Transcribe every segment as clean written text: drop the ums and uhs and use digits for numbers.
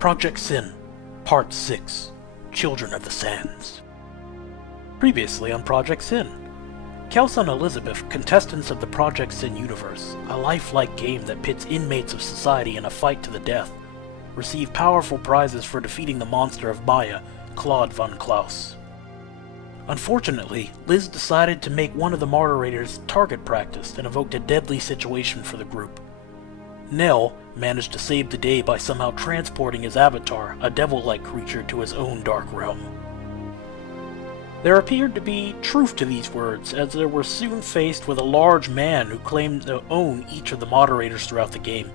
Project Sin, Part 6, Children of the Sands. Previously on Project Sin, Kelsa and Elizabeth, contestants of the Project Sin universe, a lifelike game that pits inmates of society in a fight to the death, receive powerful prizes for defeating the monster of Maya, Claude von Klaus. Unfortunately, Liz decided to make one of the moderators target practice and evoked a deadly situation for the group. Nell managed to save the day by somehow transporting his avatar, a devil-like creature, to his own dark realm. There appeared to be truth to these words, as they were soon faced with a large man who claimed to own each of the moderators throughout the game.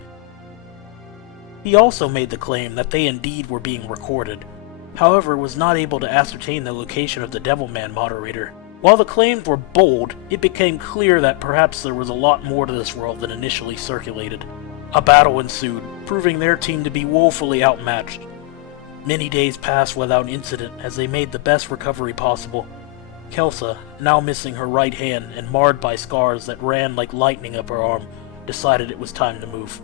He also made the claim that they indeed were being recorded, however was not able to ascertain the location of the Devilman moderator. While the claims were bold, it became clear that perhaps there was a lot more to this world than initially circulated. A battle ensued, proving their team to be woefully outmatched. Many days passed without incident as they made the best recovery possible. Kelsa, now missing her right hand and marred by scars that ran like lightning up her arm, decided it was time to move.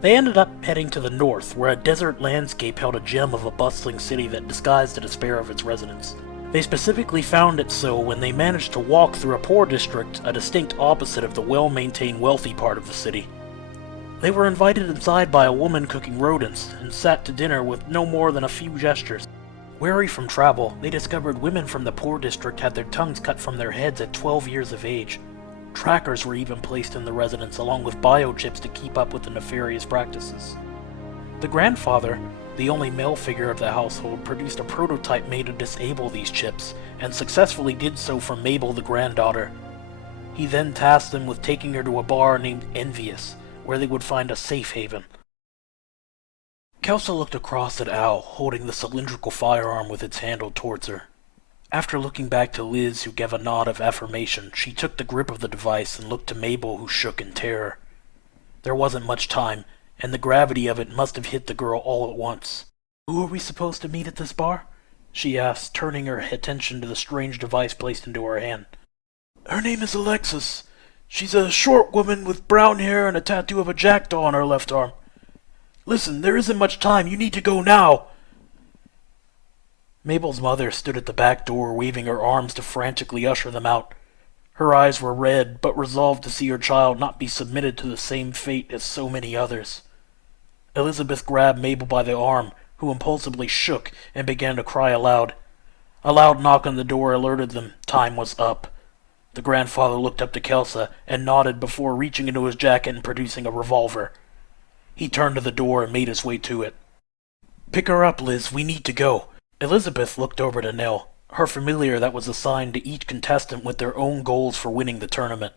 They ended up heading to the north, where a desert landscape held a gem of a bustling city that disguised the despair of its residents. They specifically found it so when they managed to walk through a poor district, a distinct opposite of the well-maintained wealthy part of the city. They were invited inside by a woman cooking rodents, and sat to dinner with no more than a few gestures. Wary from travel, they discovered women from the poor district had their tongues cut from their heads at 12 years of age. Trackers were even placed in the residence along with biochips to keep up with the nefarious practices. The grandfather, the only male figure of the household, produced a prototype made to disable these chips, and successfully did so for Mabel, the granddaughter. He then tasked them with taking her to a bar named Envious, where they would find a safe haven. Kelsa looked across at Al, holding the cylindrical firearm with its handle towards her. After looking back to Liz, who gave a nod of affirmation, she took the grip of the device and looked to Mabel, who shook in terror. There wasn't much time, and the gravity of it must have hit the girl all at once. "Who are we supposed to meet at this bar?" she asked, turning her attention to the strange device placed into her hand. "Her name is Alexis. She's a short woman with brown hair and a tattoo of a jackdaw on her left arm. Listen, there isn't much time. You need to go now." Mabel's mother stood at the back door, waving her arms to frantically usher them out. Her eyes were red, but resolved to see her child not be submitted to the same fate as so many others. Elizabeth grabbed Mabel by the arm, who impulsively shook and began to cry aloud. A loud knock on the door alerted them. Time was up. The grandfather looked up to Kelsa and nodded before reaching into his jacket and producing a revolver. He turned to the door and made his way to it. "Pick her up, Liz. We need to go." Elizabeth looked over to Nell, her familiar that was assigned to each contestant with their own goals for winning the tournament.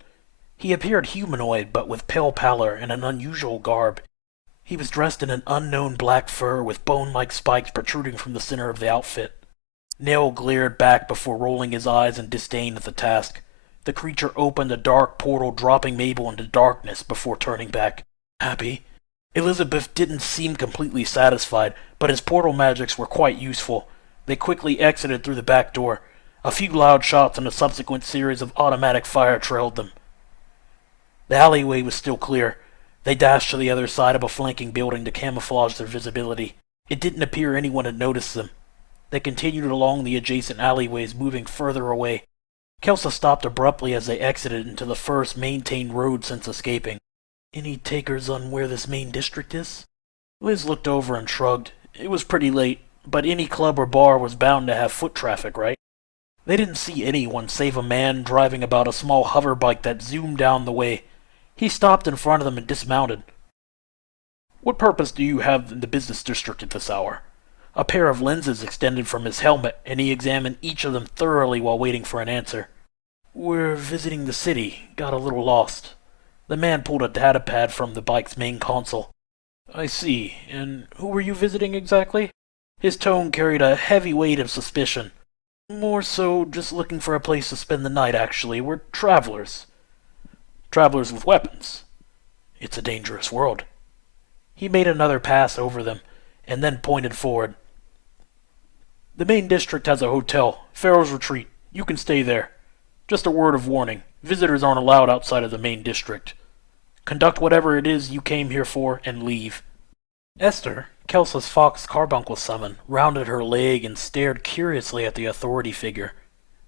He appeared humanoid, but with pale pallor and an unusual garb. He was dressed in an unknown black fur with bone-like spikes protruding from the center of the outfit. Nell glared back before rolling his eyes in disdain at the task. The creature opened a dark portal, dropping Mabel into darkness before turning back. "Happy?" Elizabeth didn't seem completely satisfied, but his portal magics were quite useful. They quickly exited through the back door. A few loud shots and a subsequent series of automatic fire trailed them. The alleyway was still clear. They dashed to the other side of a flanking building to camouflage their visibility. It didn't appear anyone had noticed them. They continued along the adjacent alleyways, moving further away. Kelsa stopped abruptly as they exited into the first maintained road since escaping. "Any takers on where this main district is?" Liz looked over and shrugged. It was pretty late, but any club or bar was bound to have foot traffic, right? They didn't see anyone save a man driving about a small hover bike that zoomed down the way. He stopped in front of them and dismounted. "What purpose do you have in the business district at this hour?" A pair of lenses extended from his helmet, and he examined each of them thoroughly while waiting for an answer. "We're visiting the city. Got a little lost." The man pulled a datapad from the bike's main console. "I see. And who were you visiting exactly?" His tone carried a heavy weight of suspicion. "More so just looking for a place to spend the night, actually. We're travelers." "Travelers with weapons?" "It's a dangerous world." He made another pass over them, and then pointed forward. "The main district has a hotel, Pharaoh's Retreat. You can stay there. Just a word of warning. Visitors aren't allowed outside of the main district. Conduct whatever it is you came here for and leave." Esther, Kelsa's fox carbuncle summon, rounded her leg and stared curiously at the authority figure.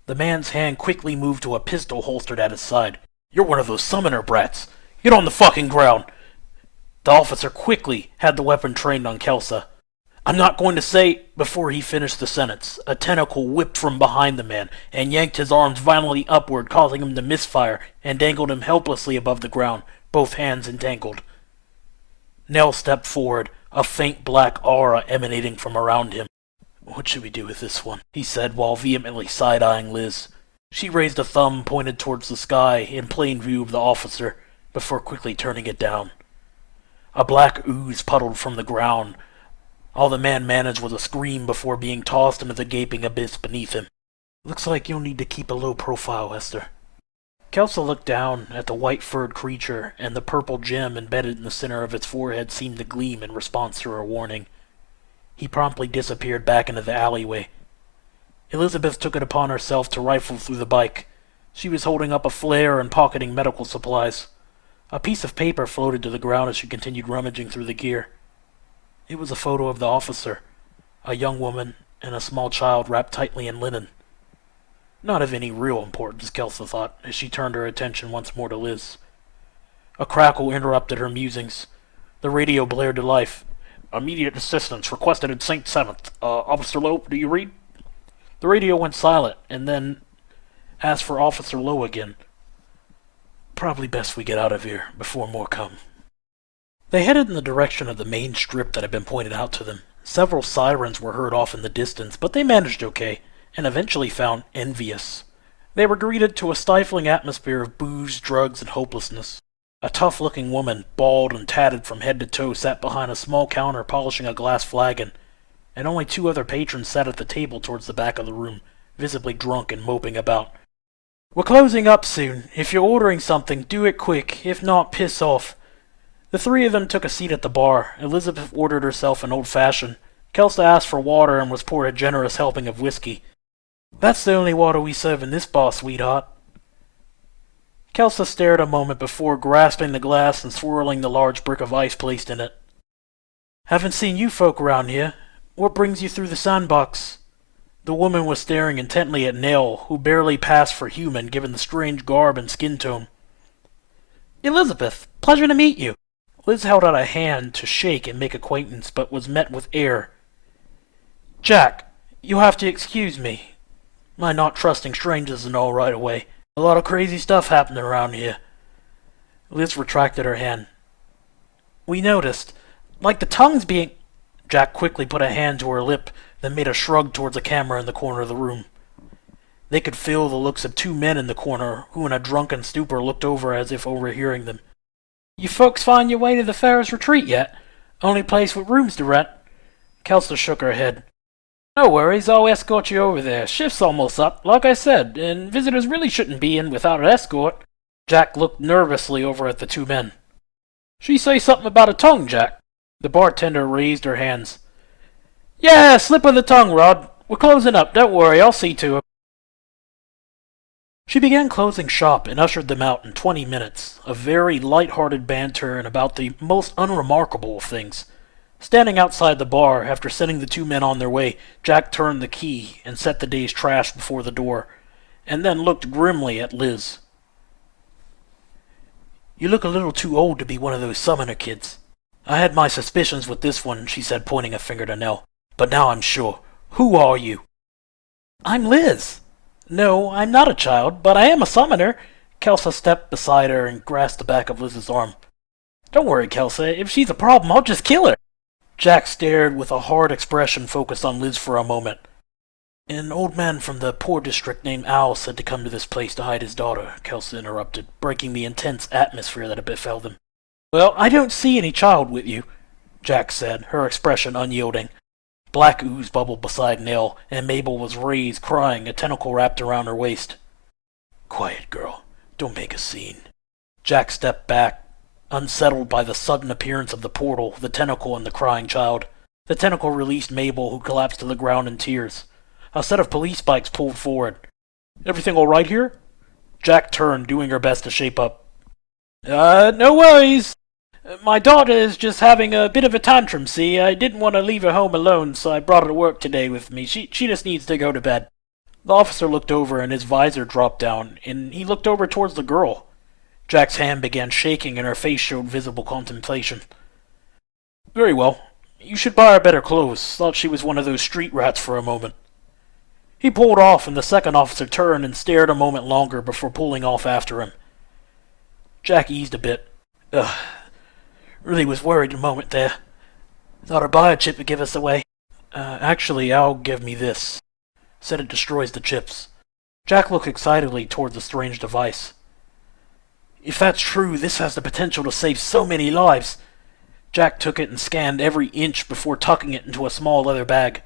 The man's hand quickly moved to a pistol holstered at his side. "You're one of those summoner brats! Get on the fucking ground!" The officer quickly had the weapon trained on Kelsa. "I'm not going to say—" Before he finished the sentence, a tentacle whipped from behind the man and yanked his arms violently upward, causing him to misfire and dangled him helplessly above the ground, both hands entangled. Nell stepped forward, a faint black aura emanating from around him. "What should we do with this one?" he said while vehemently side-eyeing Liz. She raised a thumb pointed towards the sky in plain view of the officer, before quickly turning it down. A black ooze puddled from the ground. All the man managed was a scream before being tossed into the gaping abyss beneath him. "Looks like you'll need to keep a low profile, Esther." Kelsa looked down at the white-furred creature, and the purple gem embedded in the center of its forehead seemed to gleam in response to her warning. He promptly disappeared back into the alleyway. Elizabeth took it upon herself to rifle through the bike. She was holding up a flare and pocketing medical supplies. A piece of paper floated to the ground as she continued rummaging through the gear. It was a photo of the officer, a young woman and a small child wrapped tightly in linen. Not of any real importance, Kelsa thought, as she turned her attention once more to Liz. A crackle interrupted her musings. The radio blared to life. "Immediate assistance requested in St. Seventh. Officer Lowe, do you read?" The radio went silent, and then asked for Officer Lowe again. "Probably best we get out of here before more come." They headed in the direction of the main strip that had been pointed out to them. Several sirens were heard off in the distance, but they managed okay, and eventually found Envious. They were greeted to a stifling atmosphere of booze, drugs, and hopelessness. A tough-looking woman, bald and tatted from head to toe, sat behind a small counter polishing a glass flagon, and only two other patrons sat at the table towards the back of the room, visibly drunk and moping about. "We're closing up soon. If you're ordering something, do it quick. If not, piss off." The three of them took a seat at the bar. Elizabeth ordered herself an old-fashioned. Kelsa asked for water and was poured a generous helping of whiskey. "That's the only water we serve in this bar, sweetheart." Kelsa stared a moment before grasping the glass and swirling the large brick of ice placed in it. "Haven't seen you folk around here. What brings you through the sandbox?" The woman was staring intently at Nell, who barely passed for human given the strange garb and skin tone. "Elizabeth, pleasure to meet you." Liz held out a hand to shake and make acquaintance, but was met with air. "Jack, you'll have to excuse me. My not trusting strangers and all right away. A lot of crazy stuff happening around here." Liz retracted her hand. "We noticed. Like the tongues being—" Jack quickly put a hand to her lip, then made a shrug towards a camera in the corner of the room. They could feel the looks of two men in the corner, who in a drunken stupor looked over as if overhearing them. "You folks find your way to the Ferris retreat yet? Only place with rooms to rent?" Kelsa shook her head. "No worries, I'll escort you over there. Shift's almost up, like I said, and visitors really shouldn't be in without an escort." Jack looked nervously over at the two men. "She say something about a tongue, Jack?" The bartender raised her hands. "Yeah, slip of the tongue, Rod. We're closing up, don't worry, I'll see to it." She began closing shop and ushered them out in 20 minutes, a very light-hearted banter and about the most unremarkable of things. Standing outside the bar, after sending the two men on their way, Jack turned the key and set the day's trash before the door, and then looked grimly at Liz. "You look a little too old to be one of those summoner kids. I had my suspicions with this one," she said, pointing a finger to Nell, "but now I'm sure. Who are you?" "I'm Liz." "No, I'm not a child, but I am a summoner." Kelsa stepped beside her and grasped the back of Liz's arm. "Don't worry, Kelsa. If she's a problem, I'll just kill her." Jack stared with a hard expression focused on Liz for a moment. "An old man from the poor district named Al said to come to this place to hide his daughter," Kelsa interrupted, breaking the intense atmosphere that had befell them. "Well, I don't see any child with you," Jack said, her expression unyielding. Black ooze bubbled beside Nell, and Mabel was raised, crying, a tentacle wrapped around her waist. "Quiet, girl. Don't make a scene." Jack stepped back, unsettled by the sudden appearance of the portal, the tentacle, and the crying child. The tentacle released Mabel, who collapsed to the ground in tears. A set of police bikes pulled forward. "Everything all right here?" Jack turned, doing her best to shape up. No worries." My daughter is just having a bit of a tantrum, see? I didn't want to leave her home alone, so I brought her to work today with me. She just needs to go to bed." The officer looked over and his visor dropped down, and he looked over towards the girl. Jack's hand began shaking and her face showed visible contemplation. "Very well. You should buy her better clothes. Thought she was one of those street rats for a moment." He pulled off, and the second officer turned and stared a moment longer before pulling off after him. Jack eased a bit. Ugh. Really was worried a moment there. Thought our biochip would give us away. Actually, Al gave me this. Said it destroys the chips. Jack looked excitedly toward the strange device. "If that's true, this has the potential to save so many lives." Jack took it and scanned every inch before tucking it into a small leather bag.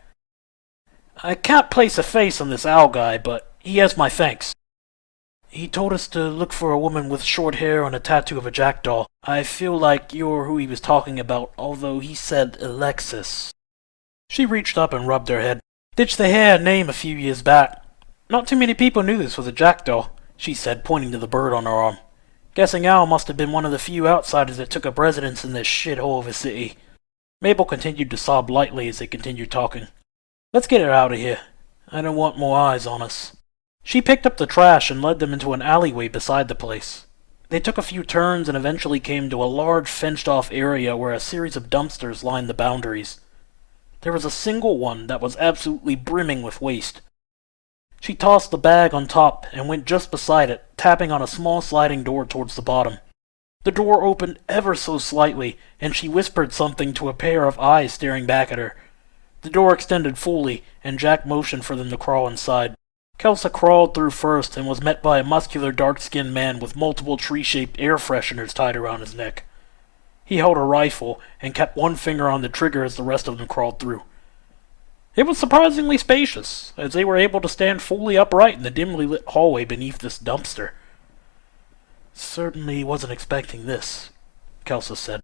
"I can't place a face on this Al guy, but he has my thanks. He told us to look for a woman with short hair and a tattoo of a jackdaw. I feel like you're who he was talking about, although he said Alexis." She reached up and rubbed her head. "Ditched the hair and name a few years back. Not too many people knew this was a jackdaw," she said, pointing to the bird on her arm. "Guessing Al must have been one of the few outsiders that took up residence in this shithole of a city." Mabel continued to sob lightly as they continued talking. "Let's get her out of here. I don't want more eyes on us." She picked up the trash and led them into an alleyway beside the place. They took a few turns and eventually came to a large fenced-off area where a series of dumpsters lined the boundaries. There was a single one that was absolutely brimming with waste. She tossed the bag on top and went just beside it, tapping on a small sliding door towards the bottom. The door opened ever so slightly, and she whispered something to a pair of eyes staring back at her. The door extended fully, and Jack motioned for them to crawl inside. Kelsa crawled through first and was met by a muscular, dark-skinned man with multiple tree-shaped air fresheners tied around his neck. He held a rifle and kept one finger on the trigger as the rest of them crawled through. It was surprisingly spacious, as they were able to stand fully upright in the dimly lit hallway beneath this dumpster. "Certainly wasn't expecting this," Kelsa said.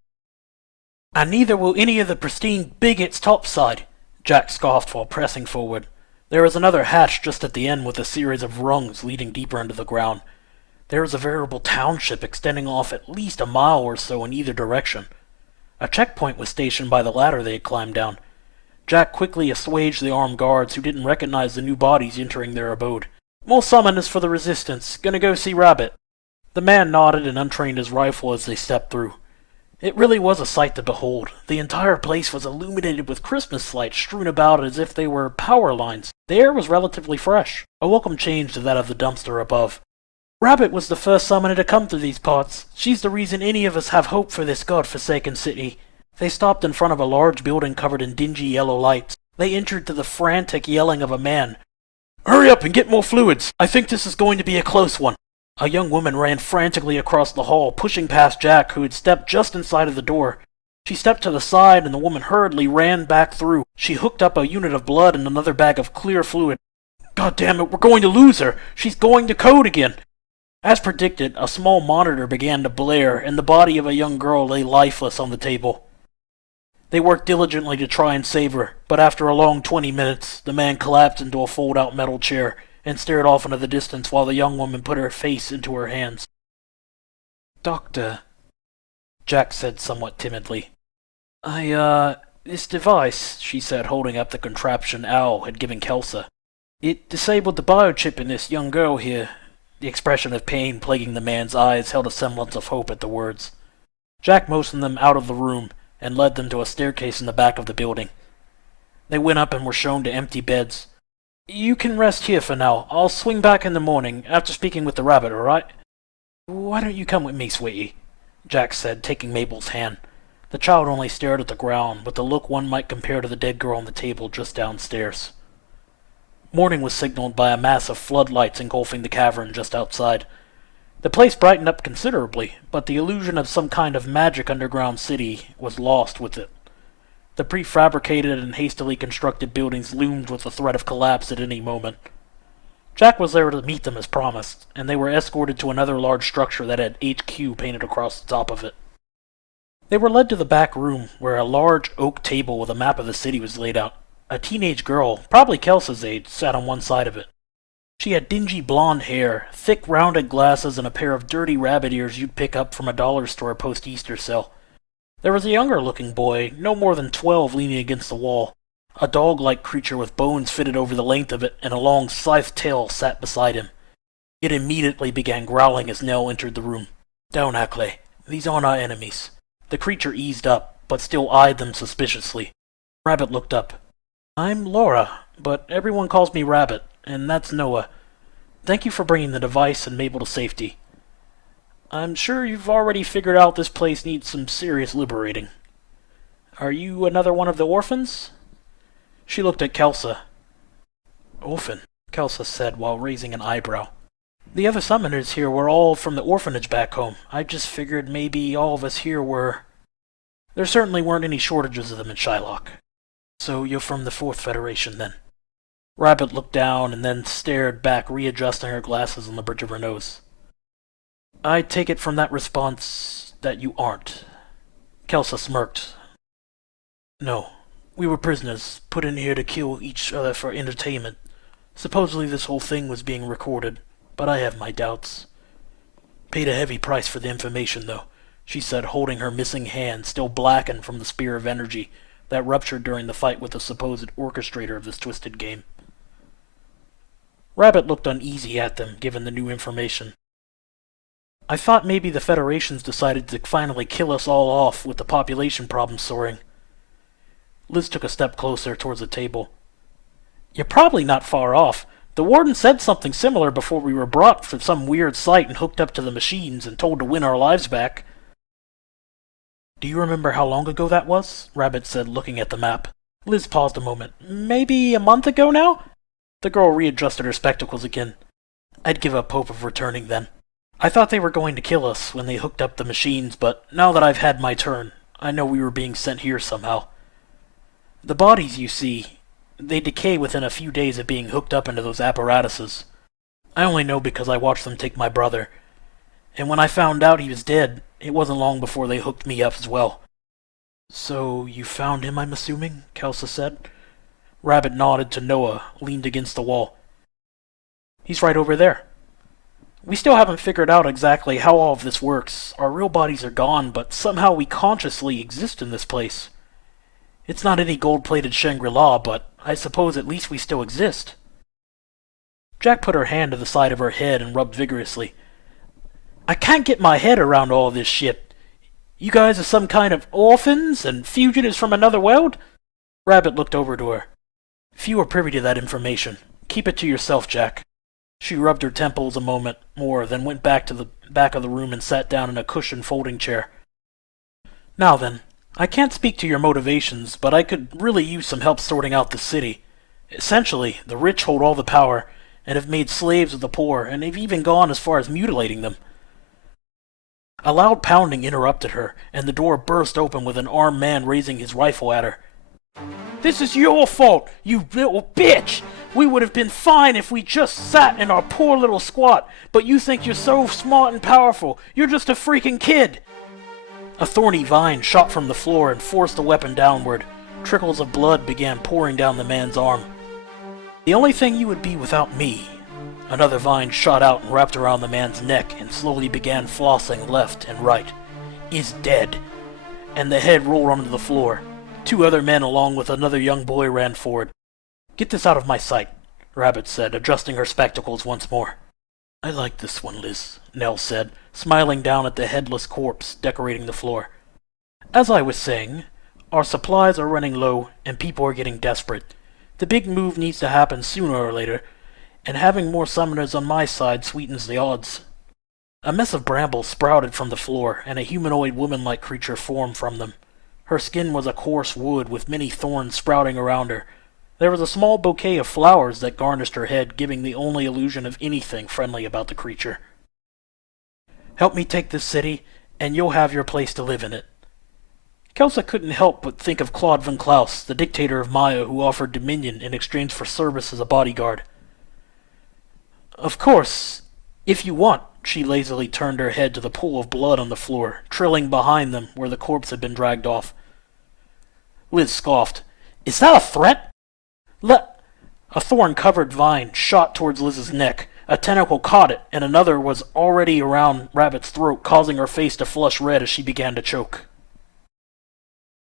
"And neither will any of the pristine bigots topside," Jack scoffed while pressing forward. There was another hatch just at the end with a series of rungs leading deeper into the ground. There was a veritable township extending off at least a mile or so in either direction. A checkpoint was stationed by the ladder they had climbed down. Jack quickly assuaged the armed guards who didn't recognize the new bodies entering their abode. "More summoners for the resistance. Gonna go see Rabbit." The man nodded and untrained his rifle as they stepped through. It really was a sight to behold. The entire place was illuminated with Christmas lights strewn about as if they were power lines. The air was relatively fresh, a welcome change to that of the dumpster above. "Rabbit was the first summoner to come through these parts. She's the reason any of us have hope for this god-forsaken city." They stopped in front of a large building covered in dingy yellow lights. They entered to the frantic yelling of a man. "Hurry up and get more fluids! I think this is going to be a close one." A young woman ran frantically across the hall, pushing past Jack, who had stepped just inside of the door. She stepped to the side, and the woman hurriedly ran back through. She hooked up a unit of blood and another bag of clear fluid. "God damn it, we're going to lose her! She's going to code again!" As predicted, a small monitor began to blare, and the body of a young girl lay lifeless on the table. They worked diligently to try and save her, but after a long 20 minutes, the man collapsed into a fold-out metal chair and stared off into the distance while the young woman put her face into her hands. "Doctor," Jack said somewhat timidly. This device," she said, holding up the contraption Al had given Kelsa. "It disabled the biochip in this young girl here." The expression of pain plaguing the man's eyes held a semblance of hope at the words. Jack motioned them out of the room and led them to a staircase in the back of the building. They went up and were shown to empty beds. "You can rest here for now. I'll swing back in the morning, after speaking with the rabbit, all right?" "Why don't you come with me, sweetie?" Jack said, taking Mabel's hand. The child only stared at the ground, with the look one might compare to the dead girl on the table just downstairs. Morning was signaled by a mass of floodlights engulfing the cavern just outside. The place brightened up considerably, but the illusion of some kind of magic underground city was lost with it. The prefabricated and hastily constructed buildings loomed with the threat of collapse at any moment. Jack was there to meet them as promised, and they were escorted to another large structure that had HQ painted across the top of it. They were led to the back room, where a large oak table with a map of the city was laid out. A teenage girl, probably Kelsa's age, sat on one side of it. She had dingy blonde hair, thick rounded glasses, and a pair of dirty rabbit ears you'd pick up from a dollar store post-Easter sale. There was a younger-looking boy, no more than 12, leaning against the wall. A dog-like creature with bones fitted over the length of it and a long scythe tail sat beside him. It immediately began growling as Nell entered the room. "Don't, Ackley. These aren't our enemies." The creature eased up, but still eyed them suspiciously. Rabbit looked up. "I'm Laura, but everyone calls me Rabbit, and that's Noah. Thank you for bringing the device and Mabel to safety. I'm sure you've already figured out this place needs some serious liberating. Are you another one of the orphans?" She looked at Kelsa. "Orphan," Kelsa said while raising an eyebrow. "The other summoners here were all from the orphanage back home. I just figured maybe all of us here were..." There certainly weren't any shortages of them in Shylock. "So you're from the Fourth Federation, then?" Rabbit looked down and then stared back, readjusting her glasses on the bridge of her nose. "I take it from that response that you aren't." Kelsa smirked. "No. We were prisoners, put in here to kill each other for entertainment. Supposedly this whole thing was being recorded, but I have my doubts. Paid a heavy price for the information, though," she said, holding her missing hand, still blackened from the spear of energy that ruptured during the fight with the supposed orchestrator of this twisted game. Rabbit looked uneasy at them, given the new information. "I thought maybe the Federation's decided to finally kill us all off with the population problem soaring." Liz took a step closer towards the table. "You're probably not far off. The warden said something similar before we were brought from some weird site and hooked up to the machines and told to win our lives back." "Do you remember how long ago that was?" Rabbit said, looking at the map. Liz paused a moment. "Maybe a month ago now?" The girl readjusted her spectacles again. "I'd give up hope of returning then. I thought they were going to kill us when they hooked up the machines, but now that I've had my turn, I know we were being sent here somehow. The bodies, you see, they decay within a few days of being hooked up into those apparatuses. I only know because I watched them take my brother, and when I found out he was dead, it wasn't long before they hooked me up as well." "So you found him, I'm assuming?" Kelsa said. Rabbit nodded to Noah, leaned against the wall. "He's right over there. We still haven't figured out exactly how all of this works. Our real bodies are gone, but somehow we consciously exist in this place. It's not any gold-plated Shangri-La, but I suppose at least we still exist." Jack put her hand to the side of her head and rubbed vigorously. "I can't get my head around all this shit. You guys are some kind of orphans and fugitives from another world?" Rabbit looked over to her. "Few are privy to that information. Keep it to yourself, Jack." She rubbed her temples a moment more, then went back to the back of the room and sat down in a cushioned folding chair. "Now then, I can't speak to your motivations, but I could really use some help sorting out the city. Essentially, the rich hold all the power, and have made slaves of the poor, and have even gone as far as mutilating them." A loud pounding interrupted her, and the door burst open with an armed man raising his rifle at her. "This is your fault, you little bitch! We would have been fine if we just sat in our poor little squat, but you think you're so smart and powerful. You're just a freaking kid!" A thorny vine shot from the floor and forced the weapon downward. Trickles of blood began pouring down the man's arm. "The only thing you would be without me." Another vine shot out and wrapped around the man's neck and slowly began flossing left and right. "Is dead." And the head rolled onto the floor. Two other men along with another young boy ran forward. "Get this out of my sight," Rabbit said, adjusting her spectacles once more. "I like this one, Liz," Nell said, smiling down at the headless corpse decorating the floor. "As I was saying, our supplies are running low and people are getting desperate. The big move needs to happen sooner or later, and having more summoners on my side sweetens the odds." A mess of brambles sprouted from the floor, and a humanoid woman-like creature formed from them. Her skin was a coarse wood with many thorns sprouting around her. There was a small bouquet of flowers that garnished her head, giving the only illusion of anything friendly about the creature. "Help me take this city, and you'll have your place to live in it." Kelsa couldn't help but think of Claude Von Klaus, the dictator of Maya who offered dominion in exchange for service as a bodyguard. "Of course, if you want," she lazily turned her head to the pool of blood on the floor, trilling behind them where the corpse had been dragged off. Liz scoffed. "Is that a threat?" A thorn-covered vine shot towards Liz's neck. A tentacle caught it, and another was already around Rabbit's throat, causing her face to flush red as she began to choke.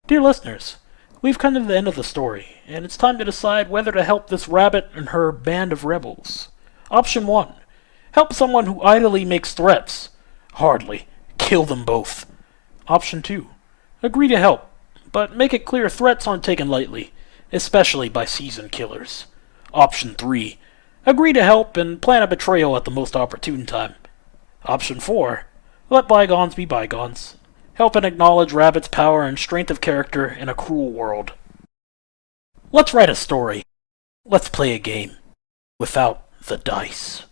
Dear listeners, we've come to the end of the story, and it's time to decide whether to help this rabbit and her band of rebels. Option 1. Help someone who idly makes threats. Hardly. Kill them both. Option 2. Agree to help, but make it clear threats aren't taken lightly, especially by seasoned killers. Option 3. Agree to help and plan a betrayal at the most opportune time. Option 4. Let bygones be bygones. Help and acknowledge Rabbit's power and strength of character in a cruel world. Let's write a story. Let's play a game. Without the dice.